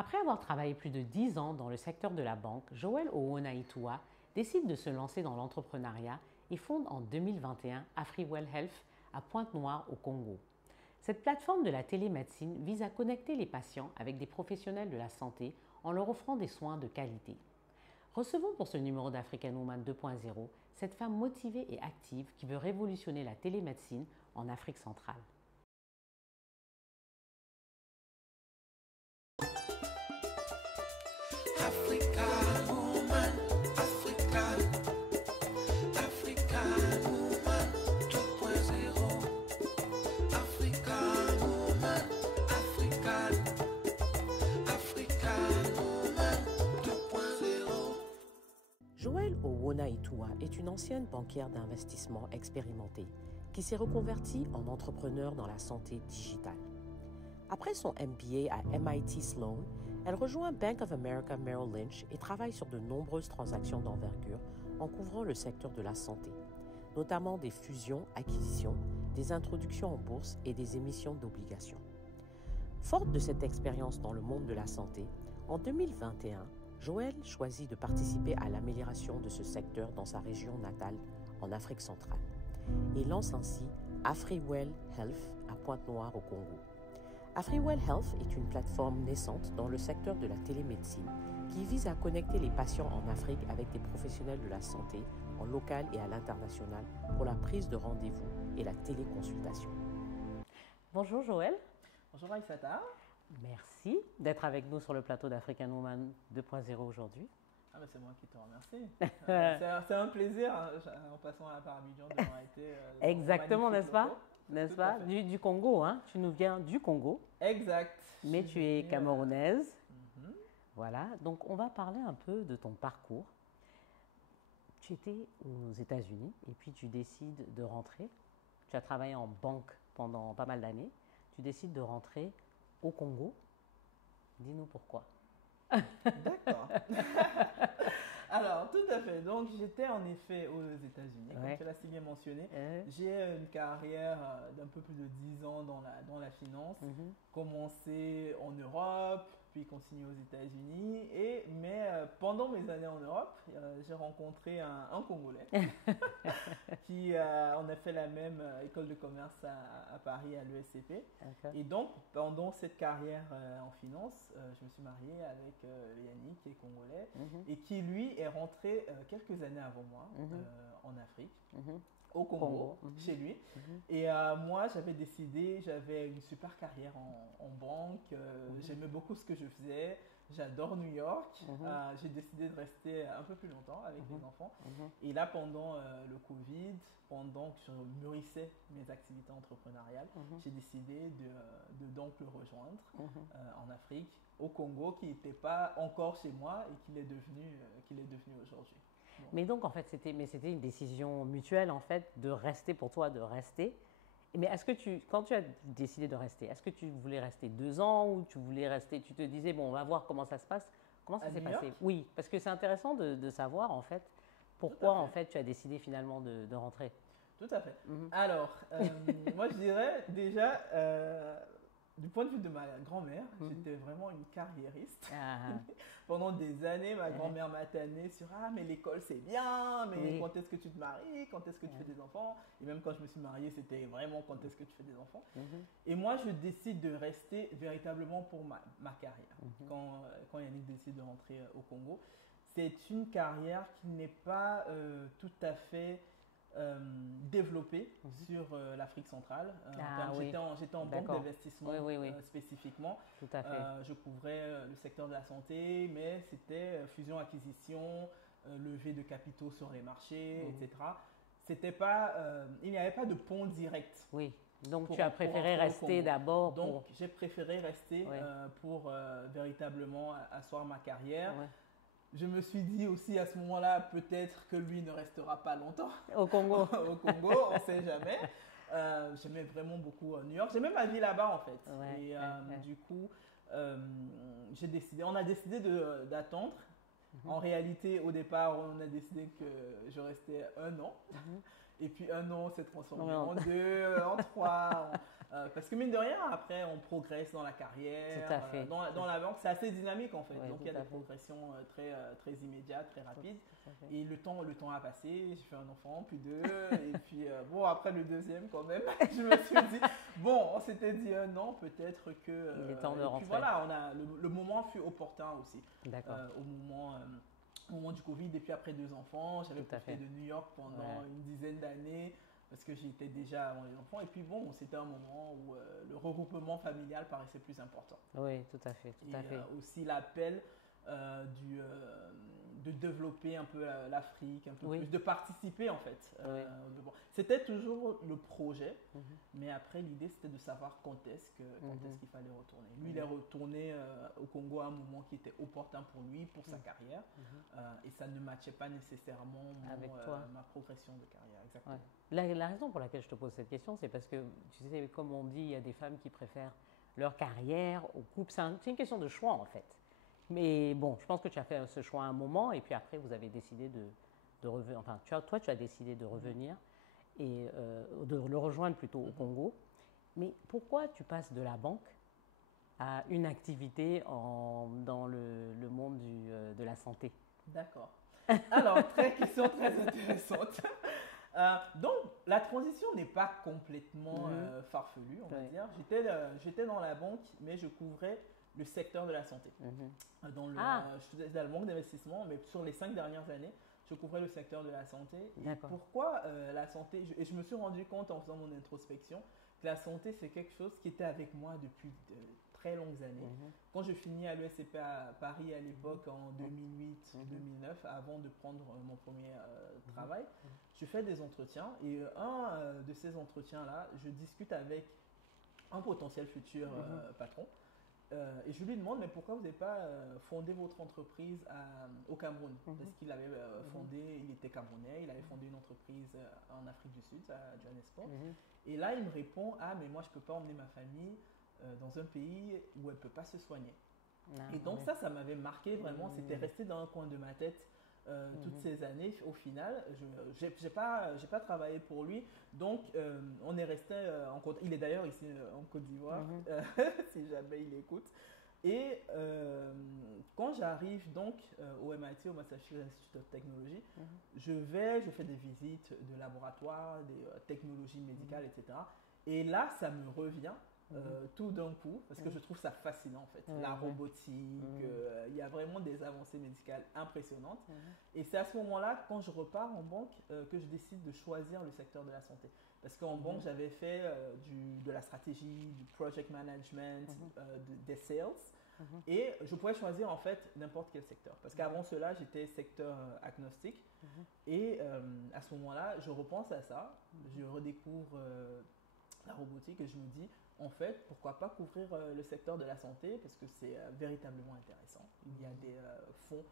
Après avoir travaillé plus de 10 ans dans le secteur de la banque, Joël Owona-Itua décide de se lancer dans l'entrepreneuriat et fonde en 2021 AfriWell Health à Pointe-Noire au Congo. Cette plateforme de la télémédecine vise à connecter les patients avec des professionnels de la santé en leur offrant des soins de qualité. Recevons pour ce numéro d'African Woman 2.0 cette femme motivée et active qui veut révolutionner la télémédecine en Afrique centrale. African woman, African, African woman 2.0. African woman, African, African woman 2.0. Joël Owona-Itua est une ancienne banquière d'investissement expérimentée qui s'est reconvertie en entrepreneur dans la santé digitale. Après son MBA à MIT Sloan, elle rejoint Bank of America Merrill Lynch et travaille sur de nombreuses transactions d'envergure en couvrant le secteur de la santé, notamment des fusions, acquisitions, des introductions en bourse et des émissions d'obligations. Forte de cette expérience dans le monde de la santé, en 2021, Joël choisit de participer à l'amélioration de ce secteur dans sa région natale en Afrique centrale et lance ainsi AfriWell Health à Pointe-Noire au Congo. AfriWell Health est une plateforme naissante dans le secteur de la télémédecine qui vise à connecter les patients en Afrique avec des professionnels de la santé en local et à l'international pour la prise de rendez-vous et la téléconsultation. Bonjour Joël. Bonjour Aïssata. Merci d'être avec nous sur le plateau d'African Woman 2.0 aujourd'hui. Ah ben c'est moi qui te remercie. C'est un plaisir, hein, en passant à la part Abidjan, d'avoir été. Exactement, n'est-ce pas? Locaux. N'est-ce Tout à pas? fait. Du Congo, hein? Tu nous viens du Congo, Exact. mais tu es camerounaise. Mhm. Voilà, donc on va parler un peu de ton parcours. Tu étais aux États-Unis et puis tu décides de rentrer. Tu as travaillé en banque pendant pas mal d'années. Tu décides de rentrer au Congo. Dis-nous pourquoi. D'accord. Alors, tout à fait. Donc, j'étais en effet aux États-Unis, comme Ouais. tu l'as si bien mentionné. J'ai une carrière d'un peu plus de 10 ans dans la finance. Commencé en Europe, puis continué aux États-Unis. Mais pendant mes années en Europe, j'ai rencontré un Congolais qui on a fait la même école de commerce à Paris, à l'ESCP. D'accord. Et donc, pendant cette carrière en finance, je me suis marié avec Yannick, qui est congolais, et qui, lui, est rentré quelques années avant moi en Afrique, au Congo, chez lui. Et moi, j'avais une super carrière en banque, j'aimais beaucoup ce que je faisais, j'adore New York. J'ai décidé de rester un peu plus longtemps avec les enfants. Et là, pendant le Covid, pendant que je mûrissais mes activités entrepreneuriales, j'ai décidé de donc le rejoindre en Afrique, au Congo, qui n'était pas encore chez moi et qu'il est devenu aujourd'hui. Bon. Mais donc en fait, c'était une décision mutuelle en fait de rester pour toi, de rester. Mais quand tu as décidé de rester, est-ce que tu voulais rester 2 ans ou tu voulais rester, tu te disais bon, on va voir comment ça se passe. Comment ça À s'est New passé? York? Oui, parce que c'est intéressant de savoir en fait pourquoi en fait tu as décidé finalement de rentrer. Tout à fait. Alors, moi je dirais déjà, du point de vue de ma grand-mère, j'étais vraiment une carriériste. Ah, Pendant des années, ma grand-mère m'a tanné sur « Ah, mais l'école c'est bien, mais Oui. quand est-ce que tu te maries? Quand est-ce que tu fais des enfants ?» Et même quand je me suis marié, c'était vraiment « Quand est-ce que tu fais des enfants ?» Et moi, je décide de rester véritablement pour ma carrière. Quand Yannick décide de rentrer au Congo, c'est une carrière qui n'est pas tout à fait développée sur l'Afrique centrale. Oui. J'étais en banque D'accord. d'investissement Oui. spécifiquement. Tout à fait. Je couvrais le secteur de la santé, mais c'était fusion-acquisition, levée de capitaux sur les marchés, etc. C'était pas, il n'y avait pas de pont direct. Oui. Donc Pour- tu as pour préféré rentrer au rester Congo. d'abord Donc, j'ai préféré rester Ouais. pour véritablement asseoir ma carrière. Ouais. Je me suis dit aussi à ce moment-là, peut-être que lui ne restera pas longtemps Au Congo. au Congo, on ne sait jamais. J'aimais vraiment beaucoup New York. J'aimais ma vie là-bas en fait. Ouais, Et ouais. du coup, on a décidé d'attendre. En réalité, au départ, on a décidé que je restais 1 an. Et puis un an s'est transformé Non. en 2, en 3. Parce que mine de rien, après, on progresse dans la carrière. Tout à fait. Dans la banque, c'est assez dynamique en fait. Oui, Donc il y a tout à des fait. progressions très immédiates, très rapides. Tout à fait. Et le temps a passé, j'ai fait un enfant, puis 2. Et puis, bon, après le deuxième quand même, je me suis dit, bon, on s'était dit un an, peut-être que. Il est temps de et rentrer. puis voilà, le moment fut opportun aussi. D'accord. Au moment du Covid, et puis après 2 enfants, j'avais Tout à profité fait. de New York pendant une dizaine d'années parce que j'y étais déjà avant les enfants. Et puis bon, c'était un moment où le regroupement familial paraissait plus important. Oui, tout à fait, tout Et à fait. aussi l'appel de développer un peu l'Afrique, un peu Oui. plus, de participer en fait. Oui. Bon, c'était toujours le projet, Mhm. mais après l'idée c'était de savoir quand est-ce qu'il fallait retourner. Lui, il est Mhm. retourné au Congo à un moment qui était opportun pour lui, pour sa carrière, et ça ne matchait pas nécessairement Avec toi. ma progression de carrière. Exactement. Ouais. La raison pour laquelle je te pose cette question, c'est parce que, tu sais, comme on dit, il y a des femmes qui préfèrent leur carrière au couple. C'est une question de choix, en fait. Mais bon, je pense que tu as fait ce choix à un moment, et puis après, vous avez décidé de revenir. Enfin, toi, tu as décidé de revenir et de le rejoindre plutôt au Congo. Mais pourquoi tu passes de la banque à une activité dans le monde de la santé? D'accord. Alors, question très intéressante. Donc, la transition n'est pas complètement farfelue, on va Oui. dire. J'étais dans la banque, mais je couvrais le secteur de la santé. Je faisais dans la banque d'investissement, mais sur les 5 dernières années, je couvrais le secteur de la santé. Et D'accord. pourquoi la santé? Et je me suis rendu compte en faisant mon introspection que la santé, c'est quelque chose qui était avec moi depuis de très longues années. Quand je finis à l'ESCP à Paris à l'époque en 2008-2009, avant de prendre mon premier travail, je fais des entretiens et un de ces entretiens-là, je discute avec un potentiel futur patron. Et je lui demande, mais pourquoi vous n'avez pas fondé votre entreprise au Cameroun? Parce qu'il avait fondé, il était camerounais, il avait fondé une entreprise en Afrique du Sud, à Johannesburg. Et là, il me répond, ah, mais moi, je ne peux pas emmener ma famille dans un pays où elle ne peut pas se soigner. Et donc ça m'avait marqué vraiment, c'était resté dans un coin de ma tête toutes ces années. Au final, je n'ai pas travaillé pour lui, donc on est resté en contact. Il est d'ailleurs ici en Côte d'Ivoire, si jamais il écoute. Et quand j'arrive donc au MIT, au Massachusetts Institute of Technology, je fais des visites de laboratoires, des technologies médicales, etc. Et là, ça me revient tout d'un coup, parce que je trouve ça fascinant en fait. La robotique, il y a vraiment des avancées médicales impressionnantes. Et c'est à ce moment-là, quand je repars en banque, que je décide de choisir le secteur de la santé. Parce qu'en banque, j'avais fait de la stratégie, du project management, des sales. Et je pouvais choisir en fait n'importe quel secteur. Parce qu'avant cela, j'étais secteur agnostique. Et à ce moment-là, je repense à ça, je redécouvre la robotique et je me dis, en fait, pourquoi pas couvrir le secteur de la santé parce que c'est véritablement intéressant. Il y a des fonds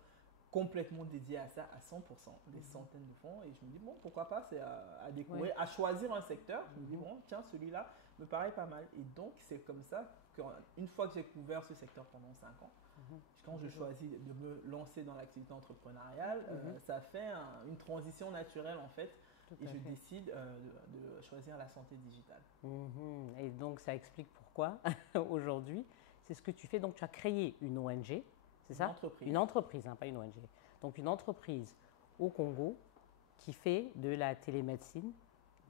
complètement dédiés à ça à 100%, des centaines de fonds. Et je me dis, bon, pourquoi pas, c'est à découvrir, à choisir un secteur. Je me dis, bon, tiens, celui-là me paraît pas mal. Et donc, c'est comme ça qu'une fois que j'ai couvert ce secteur pendant 5 ans, quand je choisis de me lancer dans l'activité entrepreneuriale, ça fait une transition naturelle en fait. Et je décide de choisir la santé digitale. Et donc, ça explique pourquoi aujourd'hui, c'est ce que tu fais. Donc, tu as créé une ONG, c'est ça? Une entreprise, hein, pas une ONG. Donc, une entreprise au Congo qui fait de la télémédecine,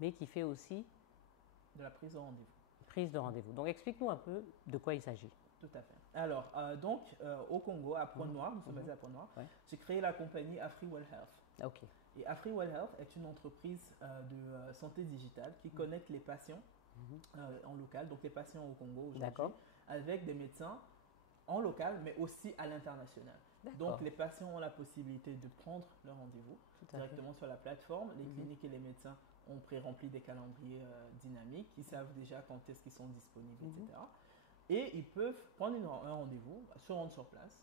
mais qui fait aussi de la prise de rendez-vous. Prise de rendez-vous. Donc, explique-nous un peu de quoi il s'agit. Tout à fait. Alors, au Congo, à Pointe-Noire, nous sommes basés à Pointe-Noire, j'ai créé la compagnie AfriWell Health. Ok. Et AfriWell Health est une entreprise de santé digitale qui connecte les patients en local, donc les patients au Congo aujourd'hui, avec des médecins en local, mais aussi à l'international. Donc les patients ont la possibilité de prendre leur rendez-vous directement sur la plateforme. Les cliniques et les médecins ont pré-rempli des calendriers dynamiques, ils savent déjà quand est-ce qu'ils sont disponibles, etc. Et ils peuvent prendre un rendez-vous, se rendre sur place,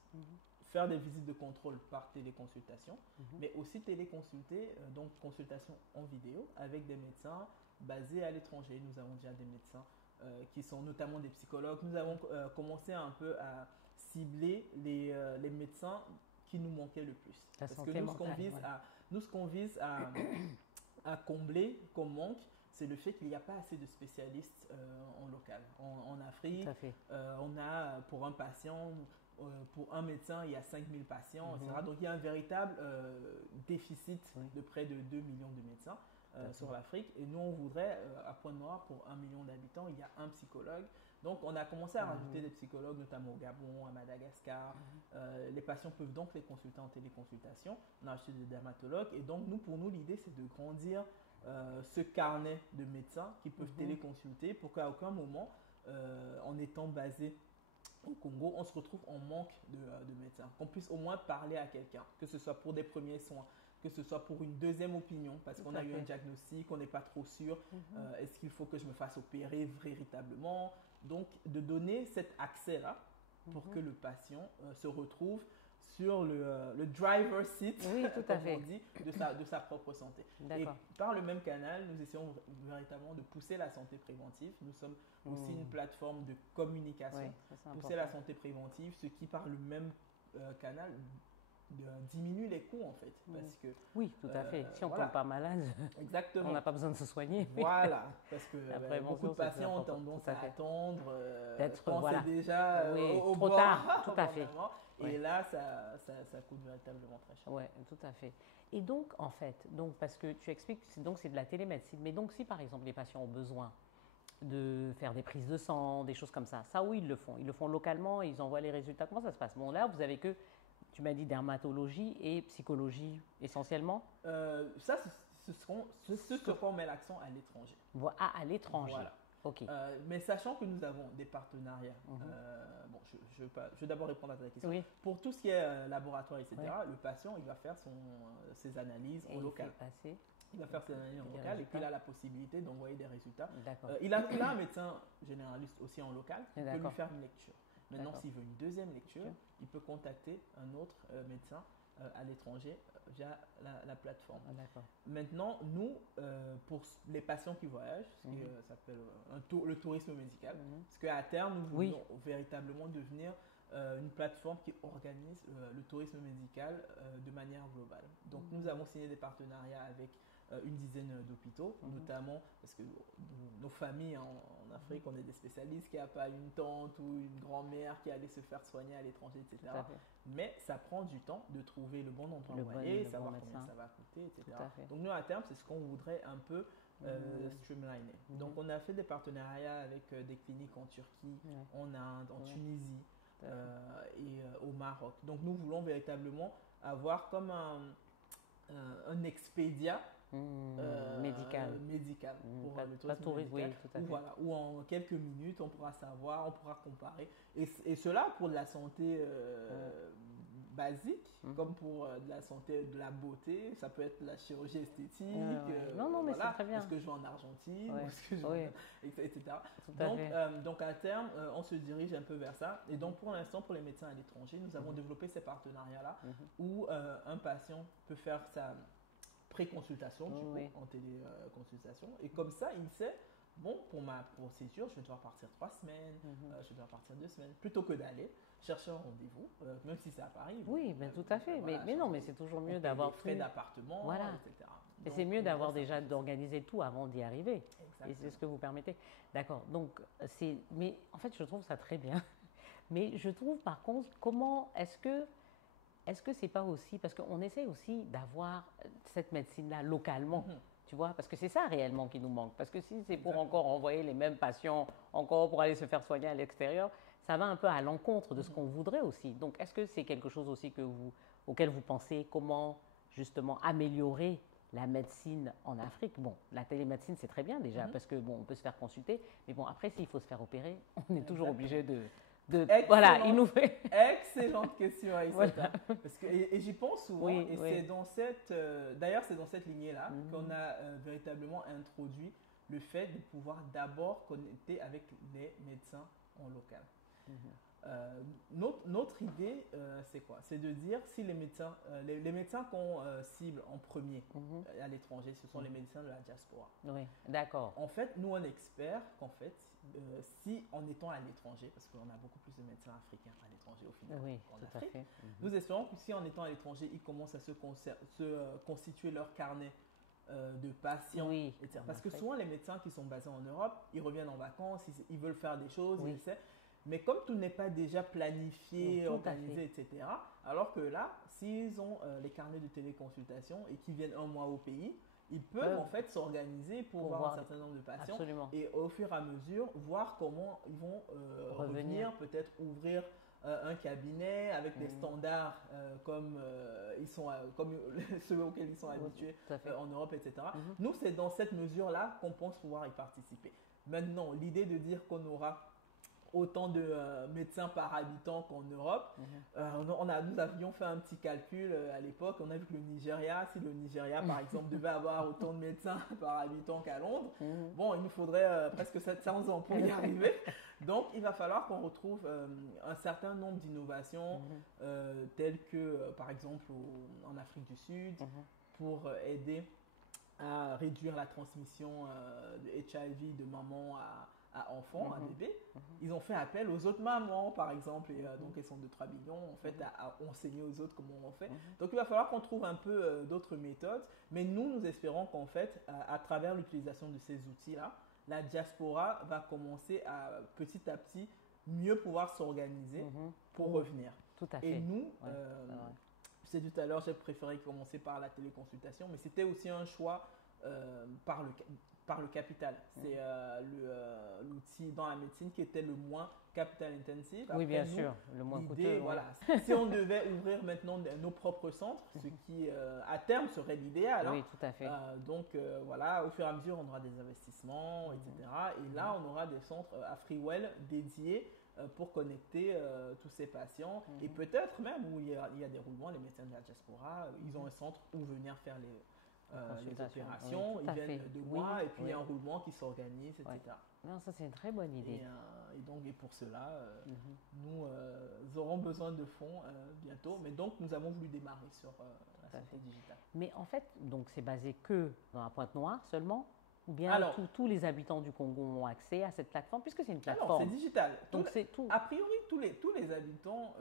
faire des visites de contrôle par téléconsultation, mais aussi téléconsulter, donc consultation en vidéo avec des médecins basés à l'étranger. Nous avons déjà des médecins qui sont notamment des psychologues. Nous avons commencé un peu à cibler les médecins qui nous manquaient le plus. Parce que nous, ce qu'on vise à combler comme manque, c'est le fait qu'il n'y a pas assez de spécialistes en local. En Afrique, Tout à fait. on a pour un patient, pour un médecin, il y a 5000 patients, etc. Donc il y a un véritable déficit de près de 2 millions de médecins sur l'Afrique. Et nous, on voudrait, à Pointe-Noire, pour 1 million d'habitants, il y a un psychologue. Donc on a commencé à rajouter des psychologues, notamment au Gabon, à Madagascar. Les patients peuvent donc les consulter en téléconsultation. On a rajouté des dermatologues. Et donc pour nous, l'idée, c'est de grandir ce carnet de médecins qui peuvent téléconsulter pour qu'à aucun moment, en étant basé au Congo, on se retrouve en manque de médecins. Qu'on puisse au moins parler à quelqu'un, que ce soit pour des premiers soins, que ce soit pour une deuxième opinion, parce qu'on a eu un diagnostic, on n'est pas trop sûr, est-ce qu'il faut que je me fasse opérer véritablement? Donc, de donner cet accès-là pour que le patient se retrouve sur le driver seat, Oui, tout à comme fait. on dit, de sa propre santé. Et D'accord. par le même canal, nous essayons véritablement de pousser la santé préventive. Nous sommes aussi une plateforme de communication. Oui, ça, c'est Pousser la santé préventive, ce qui par le même canal diminue les coûts en fait. Parce que, Oui, tout à fait. Si on ne voilà. tombe pas malade, Exactement. on n'a pas besoin de se soigner. Voilà, parce que La prévention, beaucoup de c'est patients ont important. tendance Tout à à fait. attendre D'être, quand voilà. c'est déjà Oui, au trop bord, tard, tout à fait. vraiment. Et Ouais. là, ça coûte véritablement très cher. Oui, tout à fait. Et donc, en fait, parce que tu expliques, c'est de la télémédecine, mais donc si par exemple les patients ont besoin de faire des prises de sang, des choses comme ça où ils le font? Ils le font localement, ils envoient les résultats, comment ça se passe? Bon, là, vous avez que, tu m'as dit dermatologie et psychologie essentiellement? Ça, ce sur quoi on met l'accent à l'étranger. À l'étranger. Voilà. Ok. Mais sachant que nous avons des partenariats, bon, je vais d'abord répondre à ta question. Oui. Pour tout ce qui est laboratoire, etc., le patient, il va faire ses analyses Et en il local. fait passer. Il va faire ses analyses en Des local et puis il résultats. a la possibilité d'envoyer des résultats. D'accord. Il a un médecin généraliste aussi en local qui peut lui D'accord. faire une lecture. Maintenant, D'accord. s'il veut une deuxième lecture, il peut contacter un autre médecin à l'étranger via la plateforme. Ah, d'accord. Maintenant, nous, pour les patients qui voyagent, ce qui s'appelle le tourisme médical, parce qu'à terme, nous voulons véritablement devenir une plateforme qui organise le tourisme médical de manière globale. Donc, nous avons signé des partenariats avec une dizaine d'hôpitaux, notamment parce que nos familles en Afrique, on est des spécialistes, qu'il n'y a pas une tante ou une grand-mère qui allait se faire soigner à l'étranger, etc. Tout à fait. Mais ça prend du temps de trouver le bon endroit Le où bon- aller, le savoir bon combien médecin. ça va coûter, etc. Tout à fait. Donc nous, à terme, c'est ce qu'on voudrait un peu streamliner. Donc on a fait des partenariats avec des cliniques en Turquie, en Inde, en Tunisie et au Maroc. Donc nous voulons véritablement avoir comme un expédia médical. pour Pas le tourisme tourisme, médical, oui, tout à fait. voilà, où en quelques minutes on pourra savoir, on pourra comparer et cela pour de la santé basique comme pour de la santé de la beauté, ça peut être la chirurgie esthétique, Non, mais c'est très bien. est-ce que je vais en Argentine, Ouais. est-ce que je Oui. etc. Tout à fait. Donc à terme on se dirige un peu vers ça et donc pour l'instant pour les médecins à l'étranger nous avons développé ces partenariats là où un patient peut faire sa pré-consultation du coup, en téléconsultation et comme ça il sait bon pour ma procédure je vais devoir partir 3 semaines, je vais devoir partir 2 semaines plutôt que d'aller chercher un rendez-vous même si c'est à Paris. Oui, mais tout à fait. Voilà, mais non, mais c'est toujours mieux d'avoir des frais tout. d'appartement, Voilà. etc. Et Donc, c'est mieux on d'avoir voudrait déjà ça. d'organiser tout avant d'y arriver. Exactement. Et c'est ce que vous permettez. D'accord. Donc, mais en fait, je trouve ça très bien. Mais je trouve par contre, comment est-ce que c'est pas aussi, parce qu'on essaie aussi d'avoir cette médecine-là localement, tu vois, parce que c'est ça réellement qui nous manque. Parce que si c'est pour encore envoyer les mêmes patients, encore pour aller se faire soigner à l'extérieur, ça va un peu à l'encontre de ce qu'on voudrait aussi. Donc, est-ce que c'est quelque chose aussi auquel vous pensez, comment justement améliorer la médecine en Afrique? Bon, la télémédecine, c'est très bien déjà, parce que bon, on peut se faire consulter, mais bon, après, s'il faut se faire opérer, on est toujours obligé de voilà, il nous fait. Excellente question, Aïssata. Voilà. Parce que, et j'y pense souvent, Oui, et oui. c'est dans cette, d'ailleurs, c'est dans cette lignée-là qu'on a véritablement introduit le fait de pouvoir d'abord connecter avec les médecins en local. Notre idée, c'est quoi? C'est de dire si les médecins, les médecins qu'on cible en premier à l'étranger, ce sont les médecins de la diaspora. Oui, d'accord. En fait, nous, on espère qu'en fait, si en étant à l'étranger, parce qu'on a beaucoup plus de médecins africains à l'étranger au final Oui, qu'en tout à Afrique, fait. nous espérons que si en étant à l'étranger, ils commencent à se constituer leur carnet de patients, Oui, etc. en Parce que Afrique. souvent, les médecins qui sont basés en Europe, ils reviennent en vacances, ils veulent faire des choses, Oui. ils essaient. Mais comme tout n'est pas déjà planifié, Non, tout à organisé, etc., alors que là, s'ils ont les carnets de téléconsultation et qu'ils viennent un mois au pays, ils peuvent en fait s'organiser pour voir un certain nombre de patients Absolument. et au fur et à mesure voir comment ils vont revenir, peut-être ouvrir un cabinet avec des standards comme, comme ceux auxquels ils sont habitués en Europe, etc. Nous, c'est dans cette mesure-là qu'on pense pouvoir y participer. Maintenant, l'idée de dire qu'on aura autant de médecins par habitant qu'en Europe. Nous avions fait un petit calcul à l'époque. On a vu que le Nigeria, si le Nigeria par exemple devait avoir autant de médecins par habitant qu'à Londres, bon, il nous faudrait presque 700 ans pour y arriver. Donc, il va falloir qu'on retrouve un certain nombre d'innovations telles que, par exemple, en Afrique du Sud, pour aider à réduire la transmission de HIV de maman à enfants, à bébés. Ils ont fait appel aux autres mamans, par exemple, et donc elles sont de 3 millions, en fait, à enseigner aux autres comment on fait. Donc il va falloir qu'on trouve un peu d'autres méthodes, mais nous espérons qu'en fait, à travers l'utilisation de ces outils-là, la diaspora va commencer à petit mieux pouvoir s'organiser pour revenir. Tout à fait. Et nous, c'est tout à l'heure, j'ai préféré commencer par la téléconsultation, mais c'était aussi un choix par le capital. C'est l'outil dans la médecine qui était le moins capital intensive. Oui, bien sûr, le moins coûteux. Voilà. Si on devait ouvrir maintenant nos propres centres, ce qui à terme serait l'idéal. Oui, tout à fait. Donc voilà, au fur et à mesure, on aura des investissements, etc. Et là, on aura des centres à Freewell dédiés pour connecter tous ces patients. Et peut-être même où il y a des roulements, les médecins de la diaspora, ils ont un centre où venir faire les opérations, oui, ils viennent de moi et puis il y a un oui. roulement qui s'organise, etc. Non, ça c'est une très bonne idée. Et pour cela, nous aurons besoin de fonds bientôt, mais donc nous avons voulu démarrer sur la santé digitale. Mais en fait, donc c'est basé que dans la Pointe-Noire seulement? Ou bien tous les habitants du Congo ont accès à cette plateforme, puisque c'est une plateforme? Alors, c'est digital. Donc c'est tout. A priori, tous les habitants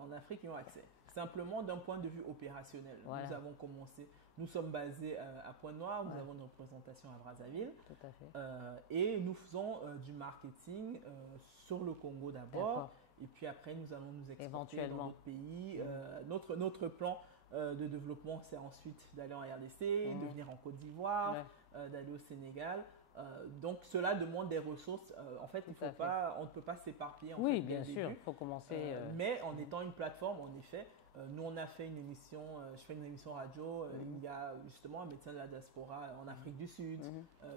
en Afrique y ont accès. Simplement d'un point de vue opérationnel. Voilà. Nous avons commencé, nous sommes basés à Pointe-Noire, nous avons une représentation à Brazzaville. Tout à fait. Et nous faisons du marketing sur le Congo d'abord. Et puis après, nous allons nous exporter dans d'autres pays. Notre plan de développement, c'est ensuite d'aller en RDC, de venir en Côte d'Ivoire, d'aller au Sénégal. Donc cela demande des ressources. En fait, on ne peut pas s'éparpiller. Oui, bien sûr, il faut commencer. Mais en étant une plateforme, en effet, nous on a fait une émission, je fais une émission radio, il y a justement un médecin de la diaspora en Afrique du Sud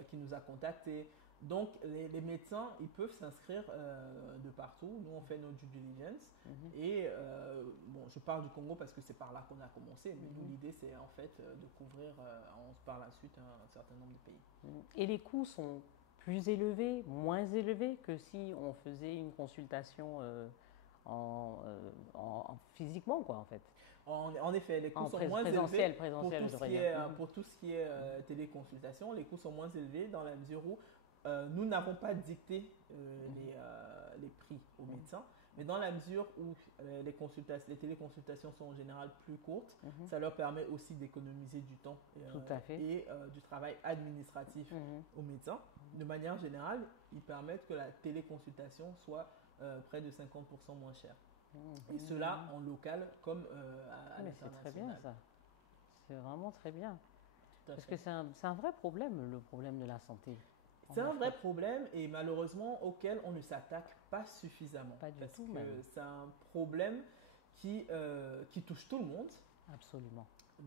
qui nous a contactés. Donc les médecins, ils peuvent s'inscrire de partout. Nous on fait nos due diligence. Et bon, je parle du Congo parce que c'est par là qu'on a commencé. Mais nous l'idée c'est en fait de couvrir par la suite un certain nombre de pays. Et les coûts sont plus élevés, moins élevés que si on faisait une consultation physiquement, quoi, en fait. En effet, les coûts sont moins élevés pour tout ce qui est téléconsultation. Les coûts sont moins élevés dans la mesure où nous n'avons pas dicté les prix aux médecins, mais dans la mesure où les téléconsultations sont en général plus courtes, ça leur permet aussi d'économiser du temps et du travail administratif aux médecins. De manière générale, ils permettent que la téléconsultation soit près de 50% moins chère. Et cela en local comme à l'international. C'est très bien ça. C'est vraiment très bien. Parce que c'est un vrai problème, le problème de la santé. C'est un vrai problème et malheureusement auquel on ne s'attaque pas suffisamment. Pas du tout. Parce que c'est un problème qui touche tout le monde. Absolument.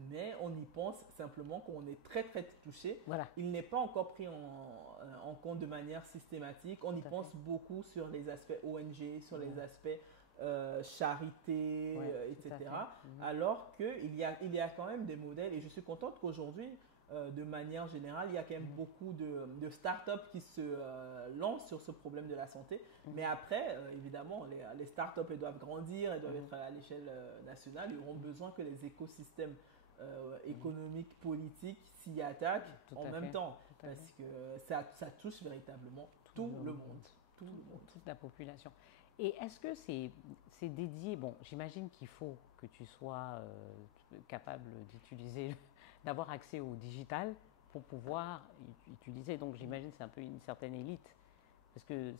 Mais on y pense simplement qu'on est très très touché. Voilà. Il n'est pas encore pris en compte de manière systématique. On y pense beaucoup sur les aspects ONG, sur les aspects charité, etc. Alors qu'il y a quand même des modèles et je suis contente qu'aujourd'hui, de manière générale, il y a quand même beaucoup de startups qui se lancent sur ce problème de la santé. Mais après, évidemment, les startups elles doivent grandir, elles doivent être à l'échelle nationale. Ils auront besoin que les écosystèmes économiques, politiques s'y attaquent en même temps. Parce que ça touche véritablement tout le monde. Toute la population. Et est-ce que c'est dédié? Bon, j'imagine qu'il faut que tu sois capable d'utiliser d'avoir accès au digital pour pouvoir utiliser. Donc j'imagine que c'est un peu une certaine élite. Parce que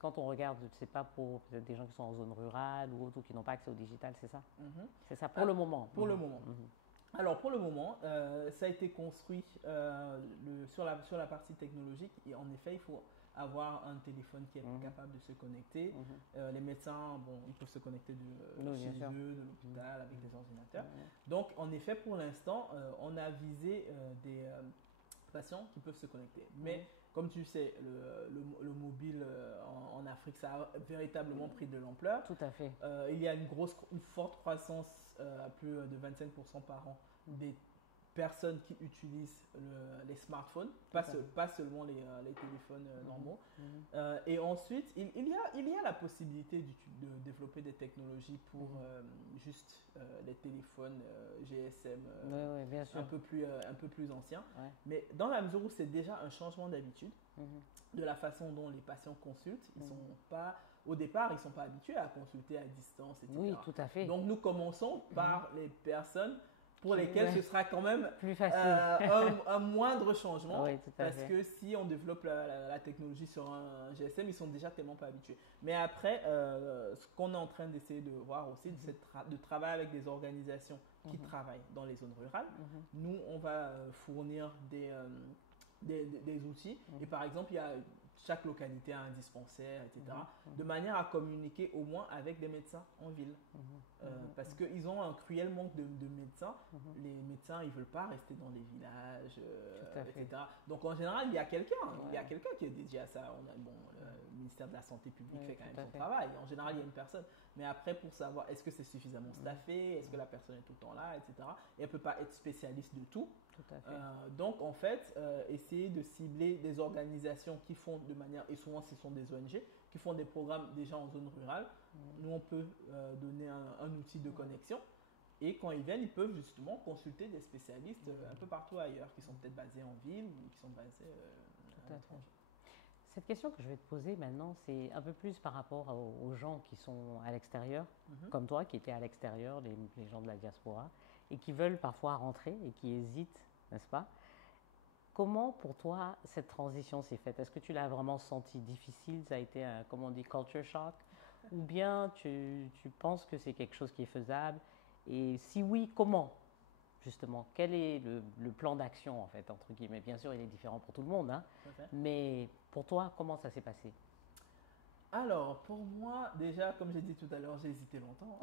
quand on regarde, c'est pas pour peut-être des gens qui sont en zone rurale ou autres ou qui n'ont pas accès au digital, c'est ça? C'est ça pour le moment. Pour le moment. Alors pour le moment, ça a été construit sur la partie technologique et en effet, il faut avoir un téléphone qui est capable de se connecter. Les médecins, bon, ils peuvent se connecter de chez eux, de l'hôpital, avec des ordinateurs. Donc en effet, pour l'instant, on a visé des patients qui peuvent se connecter. Mais comme tu sais, le mobile en Afrique, ça a véritablement pris de l'ampleur. Tout à fait. Il y a une forte croissance à plus de 25% par an des personnes qui utilisent les smartphones, pas seulement les téléphones normaux. Et ensuite, il y a la possibilité de développer des technologies pour juste les téléphones GSM bien sûr. un peu plus anciens. Ouais. Mais dans la mesure où c'est déjà un changement d'habitude, de la façon dont les patients consultent, au départ, ils ne sont pas habitués à consulter à distance, etc. Oui, tout à fait. Donc, nous commençons par les personnes pour lesquelles ce sera quand même plus facile. un moindre changement. Oui, tout à parce fait. que si on développe la technologie sur un GSM, ils sont déjà tellement pas habitués. Mais après, ce qu'on est en train d'essayer de voir aussi, c'est de travailler avec des organisations qui travaillent dans les zones rurales. Nous, on va fournir des outils. Et par exemple, chaque localité a un dispensaire, etc. De manière à communiquer au moins avec des médecins en ville. Parce qu'ils ont un cruel manque de médecins. Les médecins, ils ne veulent pas rester dans les villages, etc. Donc en général, il y a quelqu'un. Il y a quelqu'un qui est dédié à ça. Le ministère de la Santé publique fait quand même son travail. En général, il y a une personne. Mais après, pour savoir est-ce que c'est suffisamment staffé, est-ce que la personne est tout le temps là, etc. Et elle ne peut pas être spécialiste de tout. Tout à fait. Donc en fait, essayer de cibler des organisations qui font de manière, et souvent ce sont des ONG, qui font des programmes déjà en zone rurale. Nous, on peut donner un outil de connexion. Et quand ils viennent, ils peuvent justement consulter des spécialistes un peu partout ailleurs, qui sont peut-être basés en ville ou qui sont basés à l'étranger. Cette question que je vais te poser maintenant, c'est un peu plus par rapport aux gens qui sont à l'extérieur, comme toi, qui étaient à l'extérieur, les gens de la diaspora, et qui veulent parfois rentrer et qui hésitent, n'est-ce pas? Comment pour toi cette transition s'est faite? Est-ce que tu l'as vraiment senti difficile? Ça a été un, comme on dit, culture shock? Ou bien tu penses que c'est quelque chose qui est faisable? Et si oui, comment? Justement, quel est le plan d'action, en fait, entre guillemets? Bien sûr, il est différent pour tout le monde, hein, mais pour toi, comment ça s'est passé? Alors, pour moi, déjà, comme j'ai dit tout à l'heure, j'ai hésité longtemps.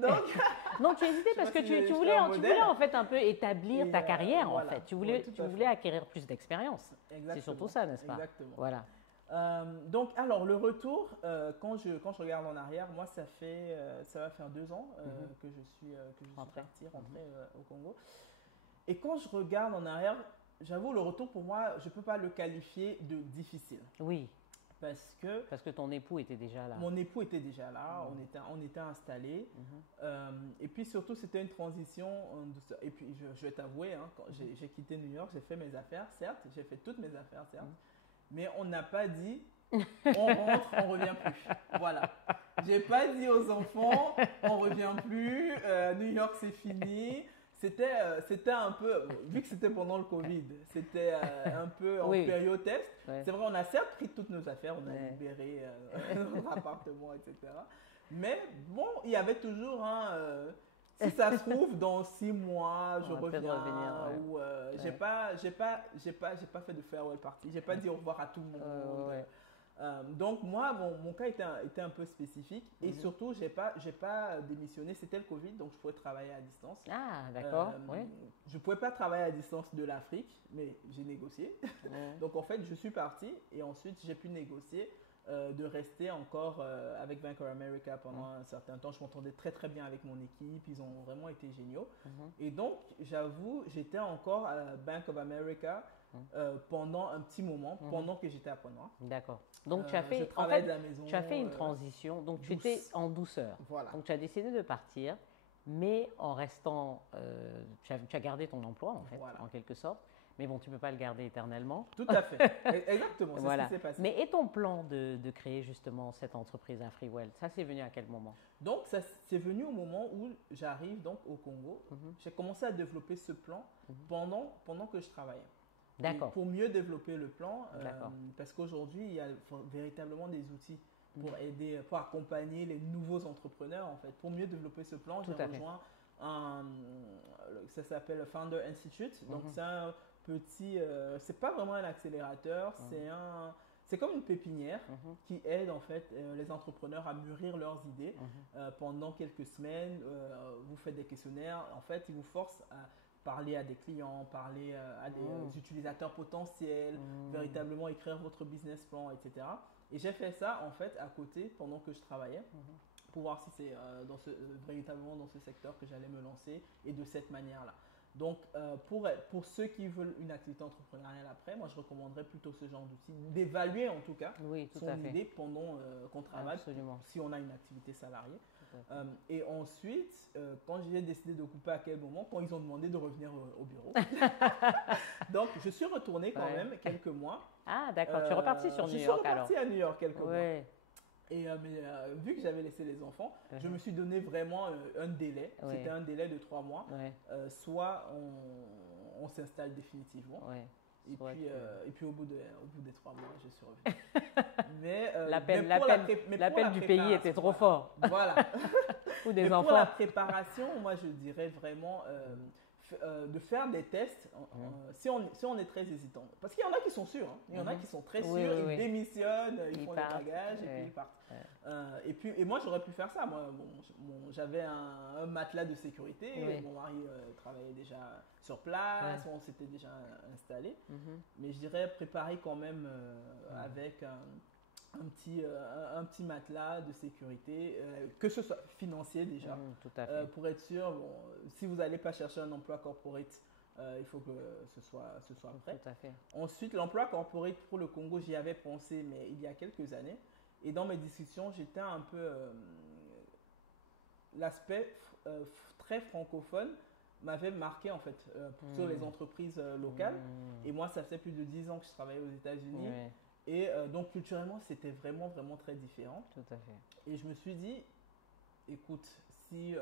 Donc, non, tu as hésité parce que tu voulais en fait un peu établir ta carrière, voilà. En fait. Tu voulais acquérir plus d'expérience. C'est surtout ça, n'est-ce pas? Exactement. Voilà. Donc, alors, le retour, quand je regarde en arrière, moi, ça va faire 2 ans que je suis rentré au Congo. Et quand je regarde en arrière, j'avoue, le retour, pour moi, je ne peux pas le qualifier de difficile. Oui. Parce que ton époux était déjà là. Mon époux était déjà là, on était installés. Et puis surtout, c'était une transition. Et puis, je vais t'avouer, hein, quand j'ai quitté New York, j'ai fait mes affaires, certes. J'ai fait toutes mes affaires, certes. Mais on n'a pas dit, on rentre, on ne revient plus. Voilà. Je n'ai pas dit aux enfants, on ne revient plus, New York, c'est fini. C'était un peu, vu que c'était pendant le Covid, c'était un peu en période test. Ouais. C'est vrai, on a certes pris toutes nos affaires, on a libéré notre appartement, etc. Mais bon, il y avait toujours si ça se trouve, dans 6 mois, je reviens. Ou j'ai pas fait de farewell party. J'ai pas dit au revoir à tout le monde. Donc moi, mon cas était un peu spécifique et surtout, j'ai pas démissionné. C'était le Covid, donc je pouvais travailler à distance. Ah, d'accord. Je pouvais pas travailler à distance de l'Afrique, mais j'ai négocié. Donc en fait, je suis parti et ensuite j'ai pu négocier de rester encore avec Bank of America pendant un certain temps. Je m'entendais très très bien avec mon équipe, ils ont vraiment été géniaux. Et donc, j'avoue, j'étais encore à Bank of America pendant un petit moment, pendant que j'étais à Pointe-Noire. D'accord. Donc, tu as fait, de la maison, tu as fait une transition, donc tu étais en douceur. Voilà. Donc, tu as décidé de partir, mais en restant, tu as gardé ton emploi en fait, en quelque sorte. Mais bon, tu ne peux pas le garder éternellement. Tout à fait. Exactement, c'est Voilà. ce qui s'est passé. Mais et ton plan de créer justement cette entreprise AfriWell, ça c'est venu à quel moment? Donc, ça c'est venu au moment où j'arrive donc au Congo. J'ai commencé à développer ce plan pendant que je travaillais. D'accord. Et pour mieux développer le plan, D'accord. parce qu'aujourd'hui, il y a véritablement des outils pour aider, pour accompagner les nouveaux entrepreneurs en fait. Pour mieux développer ce plan, j'ai Tout à fait. rejoint ça s'appelle Founder Institute. Donc, c'est un petit, c'est pas vraiment un accélérateur, c'est comme une pépinière qui aide en fait les entrepreneurs à mûrir leurs idées pendant quelques semaines. Vous faites des questionnaires, en fait, ils vous forcent à parler à des clients, parler à des utilisateurs potentiels, véritablement écrire votre business plan, etc. Et j'ai fait ça en fait à côté pendant que je travaillais pour voir si c'est véritablement dans ce secteur que j'allais me lancer et de cette manière-là. Donc, pour ceux qui veulent une activité entrepreneuriale après, moi je recommanderais plutôt ce genre d'outil, d'évaluer en tout cas son idée pendant qu'on travaille, si on a une activité salariée. Et ensuite, quand j'ai décidé de couper à quel moment, quand ils ont demandé de revenir au bureau. Donc, je suis retourné quand même quelques mois. Ah, d'accord, tu es reparti sur New York alors. Je suis reparti à New York quelques mois. Et vu que j'avais laissé les enfants, je me suis donné vraiment un délai. C'était un délai de 3 mois. Soit on s'installe définitivement. Et puis au bout des 3 mois, je suis revenu. Mais l'appel du pays était trop fort. Voilà. Ou des mais enfants. Pour la préparation, moi je dirais vraiment de faire des tests si on est très hésitant. Parce qu'il y en a qui sont sûrs, il y en a qui sont très sûrs, ils démissionnent, ils font les bagages et puis ils partent. Et moi j'aurais pu faire ça. Moi, j'avais un matelas de sécurité, mon mari travaillait déjà sur place, on s'était déjà installé. Mais je dirais préparer quand même avec un petit matelas de sécurité, que ce soit financier déjà, tout à fait. pour être sûr, si vous n'allez pas chercher un emploi corporate, il faut que ce soit prêt. Tout à fait. Ensuite, l'emploi corporate pour le Congo, j'y avais pensé, mais il y a quelques années. Et dans mes discussions, j'étais un peu… l'aspect très francophone m'avait marqué en fait sur les entreprises locales. Et moi, ça fait plus de 10 ans que je travaillais aux États-Unis. Et donc, culturellement, c'était vraiment, vraiment très différent. Tout à fait. Et je me suis dit, écoute, si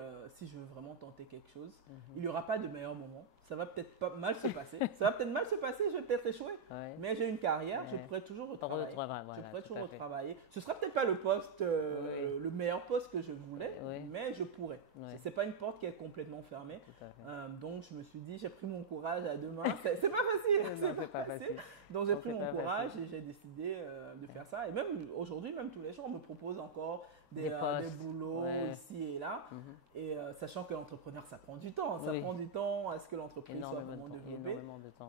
je veux vraiment tenter quelque chose, il n'y aura pas de meilleur moment. Ça va peut-être pas mal se passer. Ça va peut-être mal se passer, je vais peut-être échouer. Mais j'ai une carrière, je pourrais toujours retravailler. Je pourrais toujours retravailler. Ce ne sera peut-être pas le poste, le meilleur poste que je voulais, mais je pourrais. Ce n'est pas une porte qui est complètement fermée. Donc, je me suis dit, j'ai pris mon courage à deux mains. C'est pas facile. Non, c'est pas facile. Donc, j'ai pris mon courage et j'ai décidé de faire ça. Et même aujourd'hui, même tous les jours, on me propose encore des boulots ici et là. Et sachant que l'entrepreneur, ça prend du temps. Ça prend du temps à ce que l'entreprise soit vraiment développée.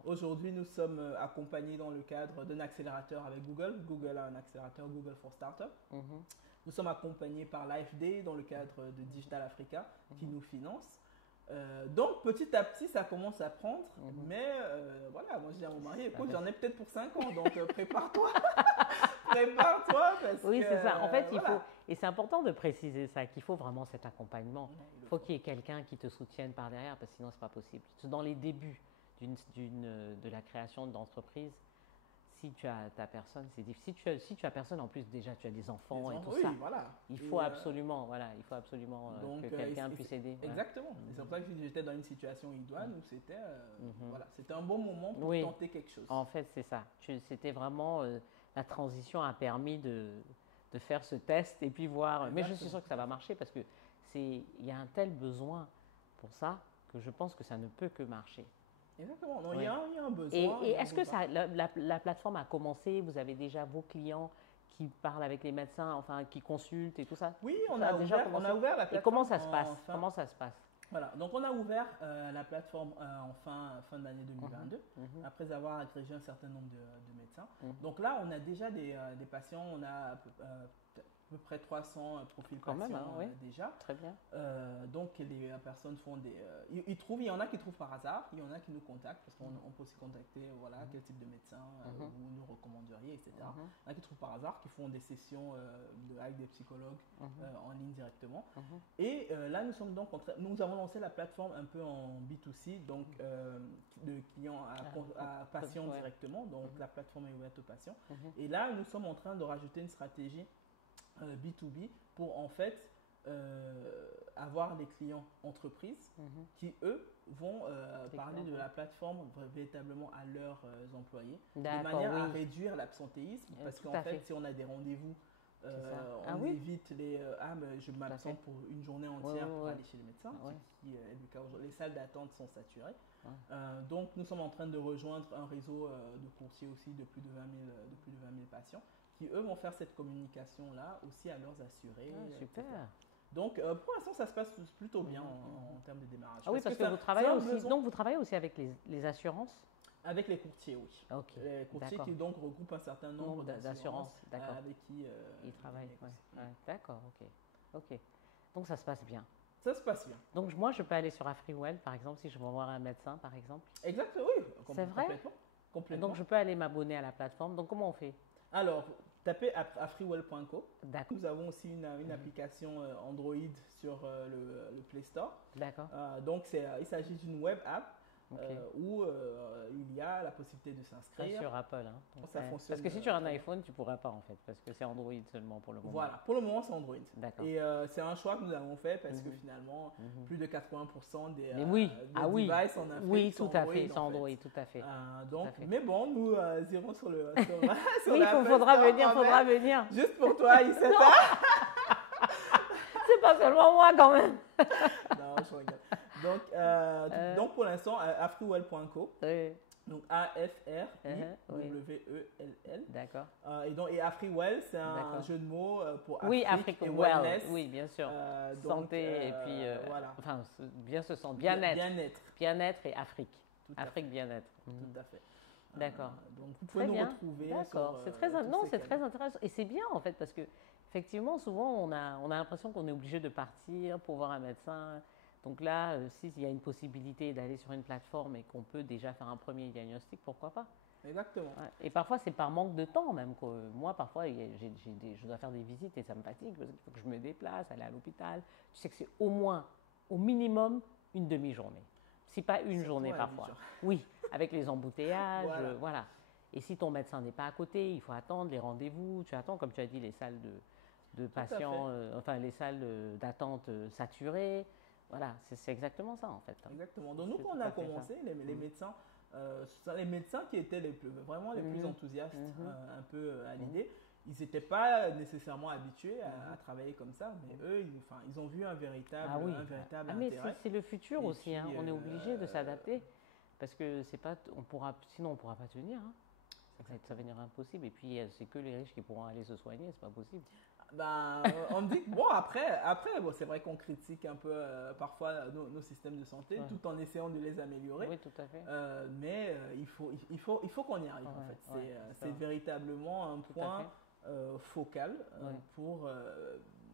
Aujourd'hui, nous sommes accompagnés dans le cadre d'un accélérateur avec Google. Google a un accélérateur, Google for Startup. Nous sommes accompagnés par l'AFD dans le cadre de Digital Africa qui nous finance. Donc petit à petit ça commence à prendre, mais voilà, moi je dis à mon mari, écoute, j'en ai peut-être pour 5 ans, donc prépare-toi, prépare-toi parce oui, que… c'est ça, en fait il voilà. faut, et c'est important de préciser ça, qu'il faut vraiment cet accompagnement, il faut qu'il y ait quelqu'un qui te soutienne par derrière, parce que sinon c'est pas possible. Dans les débuts de la création d'entreprise, si tu as ta personne, c'est difficile. Si tu as personne, en plus déjà tu as des enfants et tout ça. Voilà. Il faut absolument que quelqu'un puisse aider. Exactement. Et c'est pour ça que j'étais dans une situation idoine où c'était c'était un bon moment pour tenter quelque chose. En fait, c'est ça. C'était vraiment la transition a permis de faire ce test et puis voir. Exactement. Mais je suis sûre que ça va marcher parce que il y a un tel besoin pour ça que je pense que ça ne peut que marcher. Exactement, non, il y a un besoin. Et est-ce que la plateforme a commencé? Vous avez déjà vos clients qui parlent avec les médecins, enfin qui consultent et tout ça? Oui, on a ouvert la plateforme. Et comment ça se passe? Voilà, donc on a ouvert la plateforme en fin d'année 2022, après avoir agrégé un certain nombre de médecins. Donc là, on a déjà des patients, on a peu près 300 profils Quand même, patients hein, oui. déjà. Très bien. Donc les personnes font des... ils trouvent, il y en a qui trouvent par hasard, il y en a qui nous contactent parce qu'on peut aussi contacter voilà, quel type de médecin vous nous recommanderiez, etc. Il y en a qui trouvent par hasard, qui font des sessions avec des psychologues en ligne directement. Et là, nous sommes donc nous avons lancé la plateforme un peu en B2C, donc de clients à patients directement. Donc la plateforme est ouverte aux patients. Et là, nous sommes en train de rajouter une stratégie B2B pour en fait avoir des clients entreprises qui, eux, vont parler de la plateforme véritablement à leurs employés, de manière à réduire l'absentéisme, parce qu'en fait, si on a des rendez-vous, on évite les mais je m'absente pour une journée entière pour aller chez le médecin, qui est le cas aujourd'hui. Les salles d'attente sont saturées. Donc, nous sommes en train de rejoindre un réseau de courtiers aussi de plus de 20 000 patients qui, eux, vont faire cette communication-là aussi à leurs assurés. Super. Etc. Donc, pour l'instant, ça se passe plutôt bien en termes de démarrage. Ah oui, parce que vous travaillez aussi, donc vous travaillez aussi avec les assurances? Avec les courtiers, oui. Okay. Les courtiers qui donc regroupent un certain nombre d'assurances avec qui ils travaillent. D'accord, ok. Donc, ça se passe bien. Ça se passe bien. Donc, moi, je peux aller sur AfriWell, par exemple, si je veux voir un médecin, par exemple? Exactement, oui. C'est vrai? Complètement. Donc, je peux aller m'abonner à la plateforme. Donc, comment on fait? Alors, tapez afriwell.co. Nous avons aussi une application Android sur le Play Store. D'accord. Donc, il s'agit d'une web app où il y a la possibilité de s'inscrire. Sur Apple. Hein. Donc, ça fonctionne. Parce que si tu as un iPhone, tu ne pourras pas en fait, parce que c'est Android seulement pour le moment. Voilà, pour le moment c'est Android. D'accord. Et c'est un choix que nous avons fait parce que finalement, plus de 80% des devices en Afrique sont Android, tout à fait. Donc, mais bon, nous irons sur le. Oui, il faudra venir. Juste pour toi, Issata. C'est pas seulement moi quand même. Non, je regarde. Donc pour l'instant, afriwell.co. Oui. Donc AFRIWELL. D'accord. Et AfriWell, c'est un jeu de mots pour Afrique et wellness. Oui, bien sûr. Santé et puis voilà. Enfin, bien se sentir, bien-être. Bien-être et Afrique. Afrique bien-être. Tout à fait. D'accord. Donc vous pouvez nous retrouver. D'accord. C'est très intéressant et c'est bien en fait parce que effectivement souvent on a l'impression qu'on est obligé de partir pour voir un médecin. Donc là, s'il y a une possibilité d'aller sur une plateforme et qu'on peut déjà faire un premier diagnostic, pourquoi pas? Exactement. Ouais. Et parfois, c'est par manque de temps même. Moi, parfois, je dois faire des visites et ça me fatigue parce qu'il faut que je me déplace, aller à l'hôpital. Tu sais que c'est au minimum, une demi-journée. Si pas une journée parfois. Oui, avec les embouteillages, voilà. Et si ton médecin n'est pas à côté, il faut attendre les rendez-vous. Tu attends, comme tu as dit, les salles de patients, les salles d'attente saturées. Voilà, c'est exactement ça en fait. Exactement. Donc nous, quand on a commencé, les médecins qui étaient vraiment les plus enthousiastes un peu à l'idée, ils n'étaient pas nécessairement habitués à travailler comme ça, mais eux, ils ont vu un véritable intérêt. Mais c'est le futur aussi, hein. On est obligé de s'adapter parce que sinon on ne pourra pas tenir. Hein. Ça va devenir impossible et puis c'est que les riches qui pourront aller se soigner, c'est pas possible. On me dit que après c'est vrai qu'on critique un peu parfois nos systèmes de santé tout en essayant de les améliorer. Oui, tout à fait. Mais il faut qu'on y arrive en fait. C'est véritablement un point focal pour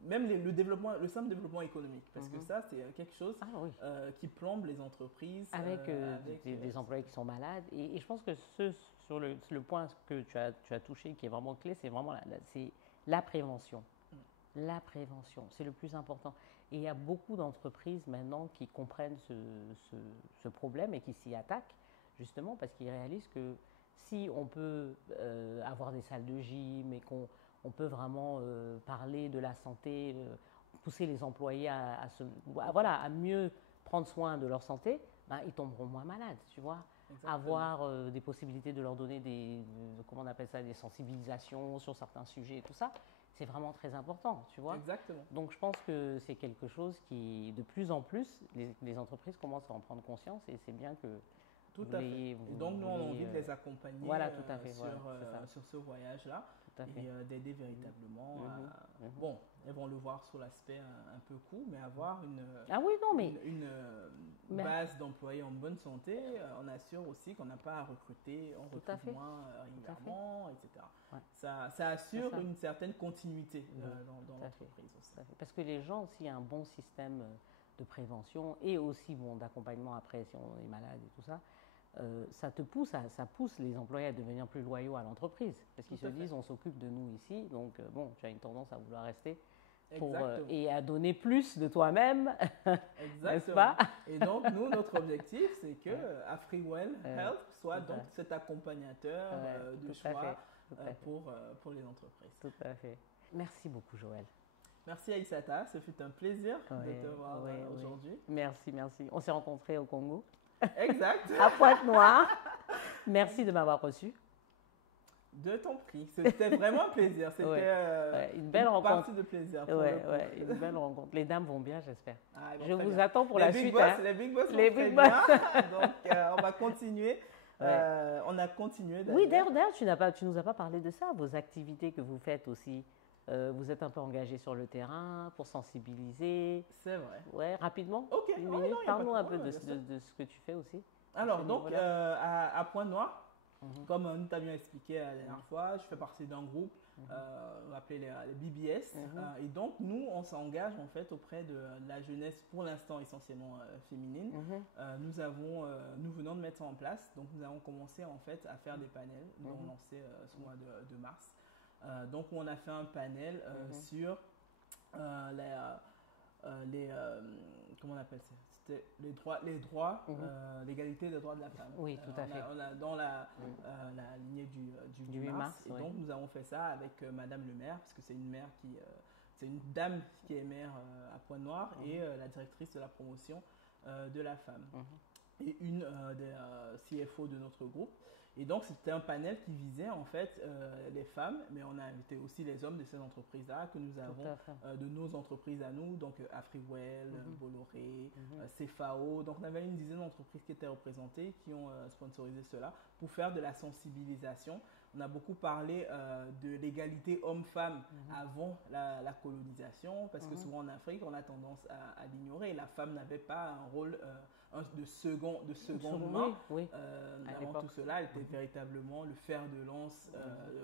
même le simple développement économique. Parce que ça, c'est quelque chose qui plombe les entreprises. Avec des employés qui sont malades. Et je pense que sur le point que tu as touché, qui est vraiment clé, c'est vraiment la prévention. La prévention, c'est le plus important. Et il y a beaucoup d'entreprises maintenant qui comprennent ce problème et qui s'y attaquent, justement parce qu'ils réalisent que si on peut avoir des salles de gym et qu'on peut vraiment parler de la santé, pousser les employés à mieux prendre soin de leur santé, ils tomberont moins malades, tu vois. Exactement. Avoir des possibilités de leur donner des sensibilisations sur certains sujets et tout ça, c'est vraiment très important, tu vois. Exactement. Donc je pense que c'est quelque chose qui, de plus en plus, les entreprises commencent à en prendre conscience et c'est bien que tout à fait. Et donc nous on a envie de les accompagner tout à fait, sur ce voyage-là. tout à fait. et d'aider véritablement bon, elles vont le voir sur l'aspect un peu coût, mais avoir Ah oui, non, mais une base d'employés en bonne santé, on assure aussi qu'on n'a pas à recruter, on Tout à recrute fait. moins régulièrement, etc. Ouais. Ça assure C'est ça. une certaine continuité Oui, dans tout à fait. l'entreprise aussi. Tout à fait. Parce que les gens aussi, un bon système de prévention et aussi bon, d'accompagnement après si on est malade et tout ça, ça te pousse, ça pousse les employés à devenir plus loyaux à l'entreprise. Parce qu'ils Tout se à fait. disent, on s'occupe de nous ici, donc bon, tu as une tendance à vouloir rester Exactement. et à donner plus de toi-même, n'est-ce Exactement. pas? Et donc, nous, notre objectif, c'est que AfriWell Health soit tout à donc cet accompagnateur Ouais, de tout à choix fait, tout à fait. pour les entreprises. Tout à fait. Merci beaucoup, Joël. Merci Aïssata, ce fut un plaisir Ouais, de te voir ouais, ouais. aujourd'hui. Merci, merci. On s'est rencontrés au Congo, Exact. à Pointe-Noire. Merci de m'avoir reçu. De ton prix. C'était vraiment un plaisir. C'était Ouais, une belle rencontre. partie de plaisir. pour le coup. Ouais, une belle rencontre. Les dames vont bien, j'espère. Ah, ils vont Je très vous bien. attends pour Les la big suite. boss, hein. Les big boss vont Les très big bien. Donc, on va continuer. Ouais. On a continué Oui, d'ailleurs, tu nous as pas parlé de ça, vos activités que vous faites aussi. Vous êtes un peu engagé sur le terrain pour sensibiliser. C'est vrai. Ouais, rapidement. Ok, Une ouais, minute. non, y a pas de Parle-nous un peu problème, de, bien sûr. de ce que tu fais aussi. Alors, ce donc, niveau-là. à Pointe-Noire, comme nous t'avions expliqué la dernière fois, je fais partie d'un groupe appelé les BBS. Et donc, nous, on s'engage en fait auprès de la jeunesse, pour l'instant essentiellement féminine. Nous venons de mettre ça en place. Donc, nous avons commencé en fait à faire des panels. Nous avons lancé ce mois de mars. Donc, on a fait un panel sur comment on appelle ça? C'était l'égalité des droits de la femme. Oui, tout à fait. On a dans la lignée du 8 mars. Et ouais. donc, nous avons fait ça avec Madame le maire, parce que c'est une maire c'est une dame qui est maire à Pointe-Noire et la directrice de la promotion de la femme. Et une des CFO de notre groupe. Et donc, c'était un panel qui visait en fait les femmes, mais on a invité aussi les hommes de ces entreprises-là que nous avons, de nos entreprises à nous, donc AfriWell, Bolloré, CFAO. Donc, on avait une dizaine d'entreprises qui étaient représentées, qui ont sponsorisé cela pour faire de la sensibilisation. On a beaucoup parlé de l'égalité homme-femme avant la colonisation, parce que souvent en Afrique, on a tendance à l'ignorer. La femme n'avait pas un rôle de seconde main. Oui. Avant tout cela, elle était véritablement le fer de lance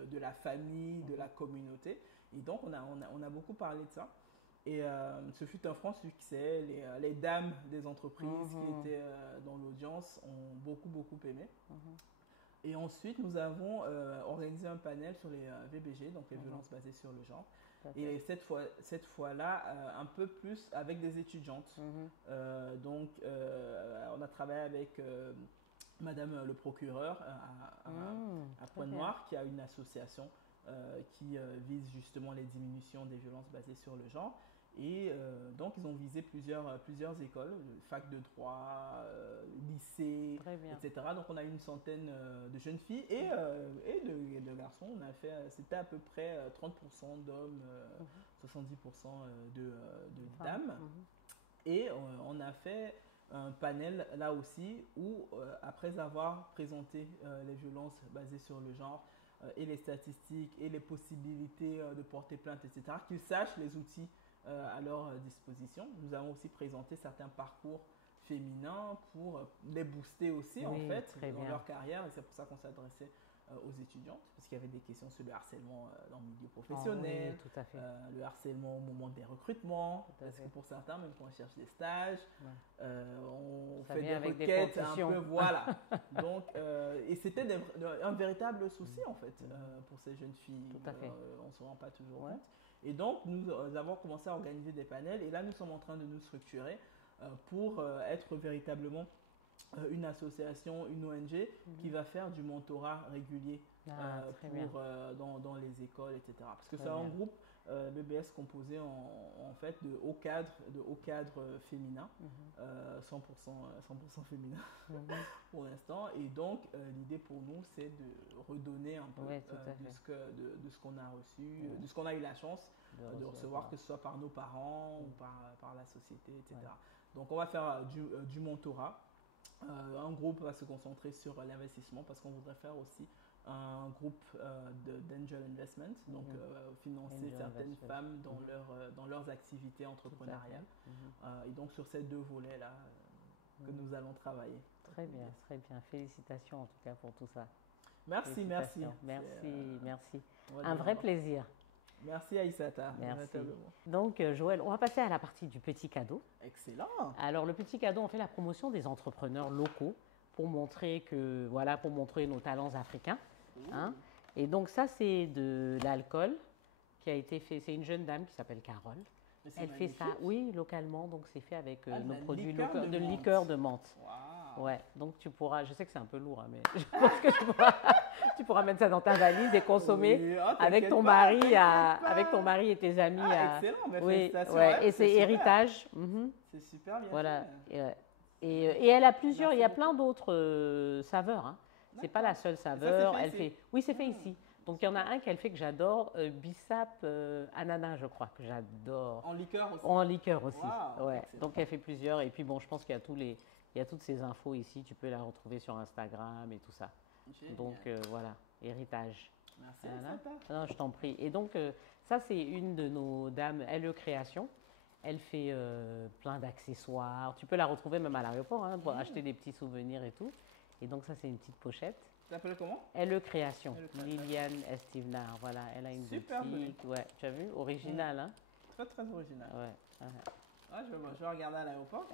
de la famille, de la communauté. Et donc, on a beaucoup parlé de ça. Et ce fut un franc succès. Les dames des entreprises qui étaient dans l'audience ont beaucoup aimé. Et ensuite, nous avons organisé un panel sur les VBG, donc les violences basées sur le genre. Et cette fois-là, un peu plus avec des étudiantes. Donc, on a travaillé avec Madame le procureur à Pointe-Noire, qui a une association qui vise justement les diminutions des violences basées sur le genre. Et donc, ils ont visé plusieurs écoles, fac de droit, lycée, etc. Donc, on a une centaine de jeunes filles et de garçons. On a fait, c'était à peu près 30% d'hommes, 70% de dames. Et on a fait un panel là aussi où, après avoir présenté les violences basées sur le genre et les statistiques et les possibilités de porter plainte, etc., qu'ils sachent les outils à leur disposition. Nous avons aussi présenté certains parcours féminins pour les booster aussi en fait dans leur carrière, et c'est pour ça qu'on s'adressait aux étudiantes, parce qu'il y avait des questions sur le harcèlement dans le milieu professionnel, tout à fait. le harcèlement au moment des recrutements, parce que pour certains, même quand on cherche des stages, on fait des requêtes un peu, voilà. Donc, et c'était un véritable souci en fait pour ces jeunes filles. Tout à fait. On ne se rend pas toujours compte. Et donc, nous avons commencé à organiser des panels, et là, nous sommes en train de nous structurer pour être véritablement une association, une ONG qui va faire du mentorat régulier dans les écoles, etc. Parce que c'est un groupe BBS composé en fait de hauts cadres féminins, 100% féminins pour l'instant. Et donc, l'idée pour nous, c'est de redonner un peu de ce qu'on a reçu, de ce qu'on a eu la chance de recevoir, que ce soit par nos parents ou par la société, etc. Donc, on va faire du mentorat. Un groupe va se concentrer sur l'investissement, parce qu'on voudrait faire aussi un groupe d'angel investment, donc financer Angel certaines investment. femmes dans leurs activités entrepreneuriales. Et donc sur ces deux volets-là que nous allons travailler. Très bien, très bien. Félicitations en tout cas pour tout ça. Merci, merci. Félicitations. Merci, merci. Voilà. Un vrai plaisir. Merci Aïssata. Merci. Véritablement. Donc, Joël, on va passer à la partie du petit cadeau. Excellent. Alors, le petit cadeau, on fait la promotion des entrepreneurs locaux pour montrer que, voilà, pour montrer nos talents africains. Hein. Et donc, ça, c'est de l'alcool qui a été fait. C'est une jeune dame qui s'appelle Carole. Mais c'est Elle fait ça, magnifique. oui, localement. Donc, c'est fait avec Ah, de nos la produits liqueur locaux, de de menthe. liqueur de menthe. Waouh. Ouais, donc tu pourras, je sais que c'est un peu lourd, hein, mais je pense que tu pourras mettre ça dans ta valise et consommer Oui, ah, avec t'inquiète ton pas, mari, t'inquiète pas. avec ton mari et tes amis. Ah, excellent, mais oui, félicitations. ouais, Ouais, et c'est super. héritage. Mhm. C'est super bien Voilà. fait. Et elle a plusieurs, Merci il y a beaucoup. plein d'autres saveurs. Hein. C'est pas la seule ça, c'est saveur. fait Elle ici. fait, oui, c'est fait ici. Donc il y en a un qu'elle fait que j'adore, bissap ananas, je crois que j'adore. En liqueur aussi. En liqueur aussi. Wow, Ouais. excellent. Donc elle fait plusieurs. Et puis bon, je pense qu'il y a il y a toutes ces infos ici. Tu peux la retrouver sur Instagram et tout ça. Génial. Donc voilà, héritage. Merci Voilà. Aïssata. Non, je t'en prie. Et donc ça, c'est une de nos dames, LE Création. Elle fait plein d'accessoires. Tu peux la retrouver même à l'aéroport hein, pour acheter des petits souvenirs et tout. Et donc ça, c'est une petite pochette. Tu t'appelles comment? LE Création, LE Création. Liliane Estevenard. Voilà, elle a une Super boutique. Ouais, tu as vu, original, hein. Très très original. Ouais. Ah, je vais regarder à l'aéroport.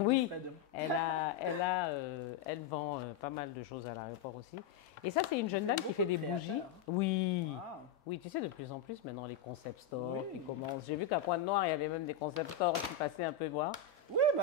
Oui, Je ferai demain. elle vend pas mal de choses à l'aéroport aussi. Et ça, c'est une jeune dame qui fait des Beaucoup de bougies. créateurs. Oui, Wow. oui, tu sais, de plus en plus maintenant, les concept stores Oui. qui commencent. J'ai vu qu'à Pointe-Noire, il y avait même des concept stores qui passaient un peu voir. Oui, oui,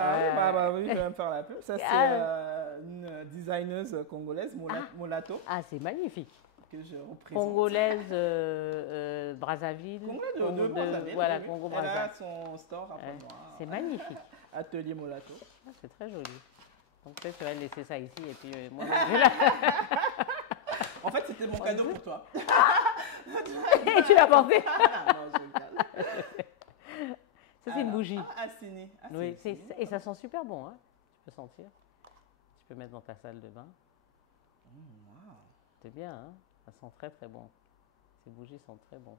je vais me faire la pub. Ça, c'est une designeuse congolaise, Molato, Ah, c'est magnifique. que je représente. Congolaise, Brazzaville. Congolais de Congo Brazzaville. Voilà, oui. Congo Elle a Brazzaville. son store à Ouais, Pointe-Noire. c'est magnifique. Atelier Molato. Ah, c'est très joli. Donc peut-être que je vais laisser ça ici et puis moi, je vais la... En fait, c'était mon cadeau pour toi. Et tu l'as porté. Ah, non, je rigole. Ça, c'est une bougie. Ah, Assini. Oui, et ça sent super bon, hein. Tu peux sentir. Tu peux mettre dans ta salle de bain. Wow. C'est bien, hein. Ça sent très très bon. Ces bougies sentent très bon.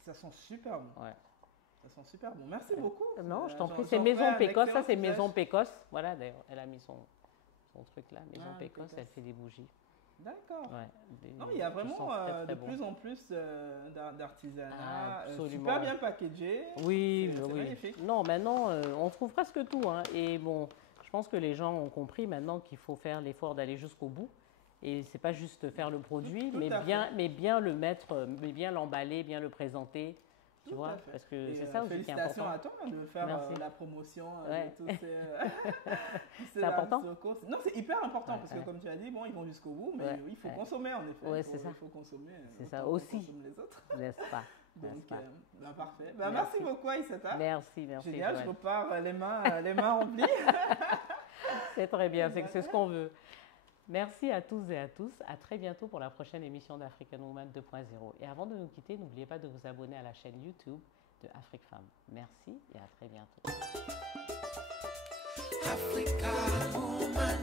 Ça sent super bon. Ouais. Ça sent super bon. Merci beaucoup. Non, je t'en J'en- prie. C'est j'en Maison ferai un Pécosse. Ça, excellent c'est usage. Maison Pécosse. Voilà, d'ailleurs, elle a mis son truc là. Maison Ah, Pécosse, Pécosse. elle fait des bougies. D'accord. Ouais. Non, il y a qui vraiment sentent très, très de bon. plus en plus d'artisanat, Absolument. super bien packagé. Oui, C'est oui. magnifique. Non, maintenant, on trouve presque tout. Hein. Et bon, je pense que les gens ont compris maintenant qu'il faut faire l'effort d'aller jusqu'au bout. Et c'est pas juste faire le produit, Tout mais à bien le mettre, mais bien l'emballer, bien le présenter. Tu Tout vois, à fait. parce que Et, c'est ça aussi qui est félicitations important. à toi de faire Merci. la promotion Ouais. de tous ces, C'est important? locaux. Non, c'est hyper important Ouais, parce ouais. que comme tu as dit, bon, ils vont jusqu'au bout, mais Ouais, il faut ouais. consommer en effet. Ouais, Il faut- c'est ça. Il faut consommer. C'est autant ça qu'on aussi. consomme les autres. N'est-ce pas? Donc, N'est-ce pas? parfait. Merci. Merci beaucoup, Aïssata. Merci, merci. Génial, Joël. je repars les mains remplies. C'est très bien, c'est ce qu'on veut. Merci à tous et à tous. À très bientôt pour la prochaine émission d'African Woman 2.0. Et avant de nous quitter, n'oubliez pas de vous abonner à la chaîne YouTube de Afrique Femme. Merci et à très bientôt. Africa woman,